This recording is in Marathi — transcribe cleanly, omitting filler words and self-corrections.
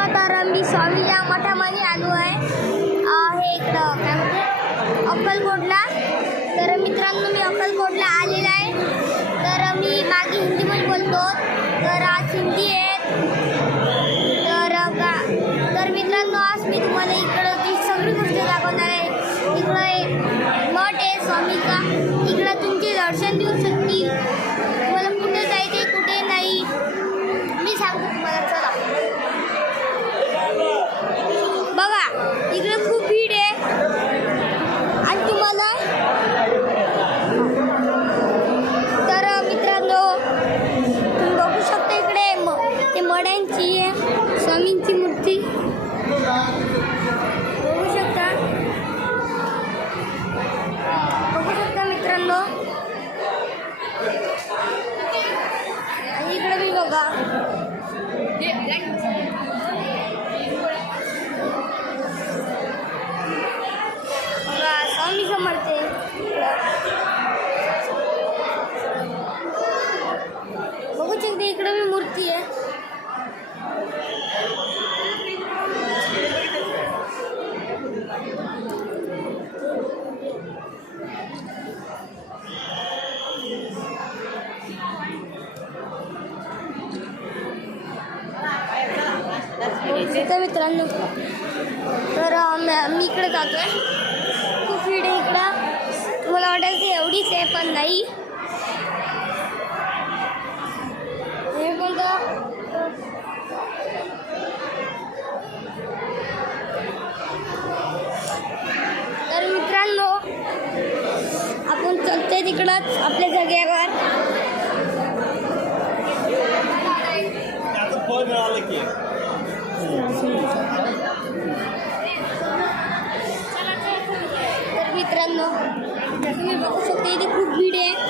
मित्रांनो, तर मी स्वामीच्या मठामध्ये आलो आहे. हे इकडं काय म्हणते अक्कलकोटला. तर मित्रांनो, मी अक्कलकोटला आलेला आहे. तर मी मागे हिंदीमध्ये बोलतो, तर आज हिंदी आहे. तर मित्रांनो, आज मी तुम्हाला इकडं ती सगळी गोष्ट दाखवणार आहे. इकडं एक मठ आहे स्वामीचा. इकडं तुमचे दर्शन देऊ शकतील. तुम्हाला कुठे जायचे कुठे नाही मी सांगतो तुम्हाला. चला बघा, इकडे खूप भीड आहे. आणि तुम्हाला तर मित्रांनो, तुम्ही बघू शकता इकडे ते मड्यांची आहे, स्वामींची मूर्ती बघू शकता मित्रांनो. आणि इकडे मी बघा स्वामी समर्थ बघू शकते. इकडे मी मूर्ती आहे. मित्रांनो, तर मी इकडे जातोय. खूप भीड आहे इकडं. तुम्हाला वाटायचं एवढीच आहे, पण नाही. हे कोणतं तर मित्रांनो, आपण चलतोय तिकडंच आपल्या जागेवर. तर मित्रांनो, तुम्ही बघू शकता इथे खूप भीड आहे.